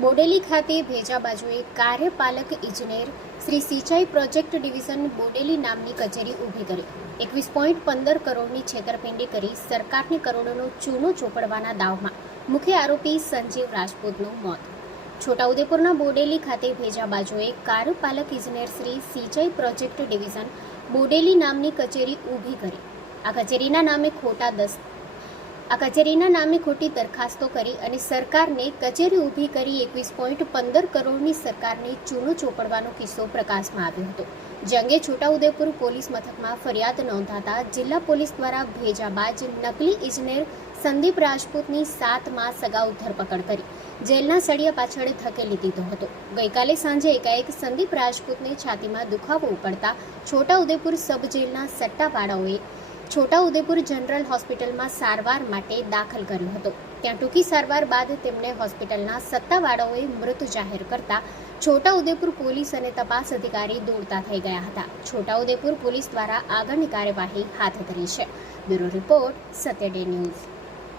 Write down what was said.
બોડેલી ખાતે ભેજા બાજુએ કાર્યપાલક ઇજનેર શ્રી સિંચાઈ પ્રોજેક્ટ ડિવિઝન બોડેલી નામની કચેરી ઊભી કરી. એકવીસ પોઈન્ટ પંદર કરોડની છેતરપિંડી કરી સરકારને કરોડોનો ચૂનો ચોપડવાના દાવમાં. મુખ્ય આરોપી સંજીવ રાજપૂતનું મોત. છોટાઉદેપુરના બોડેલી ખાતે ભેજા બાજુએ કાર્યપાલક ઇજનેર શ્રી સિંચાઈ પ્રોજેક્ટ ડિવિઝન બોડેલી નામની કચેરી ઊભી કરી. આ કચેરીના નામે ખોટા દસ આ કચેરીના નામે ખોટી દરખાસ્તો કરી અને સરકારને કચેરી ઊભી કરી એકવીસ પોઈન્ટ પંદર કરોડની સરકારને ચૂનો ચોપડવાનો કિસ્સો પ્રકાશમાં આવ્યો હતો. જે અંગે છોટાઉદેપુર પોલીસ મથકમાં ફરિયાદ નોંધાતા જિલ્લા પોલીસ દ્વારા ભેજાબાજ નકલી ઇજનેર સંદીપ રાજપૂતની સાત માસ અગાઉ ધરપકડ કરી. જેલના સળિયા પાછળ ધકેલી દીધો હતો. ગઈકાલે સાંજે એકાએક સંદીપ રાજપૂતને છાતીમાં દુખાવો ઉપડતા છોટાઉદેપુર સબ જેલના સટ્ટાવાળાઓએ છોટાઉદેપુર જનરલ હોસ્પિટલમાં સારવાર માટે દાખલ કર્યો હતો. ત્યાં ટૂંકી સારવાર બાદ તેમને હોસ્પિટલના સત્તાવાળાઓએ મૃત જાહેર કરતા છોટાઉદેપુર પોલીસ અને તપાસ અધિકારી દોડતા થઈ ગયા હતા. છોટાઉદેપુર પોલીસ દ્વારા આગળની કાર્યવાહી હાથ ધરી છે. Bureau report Satya news.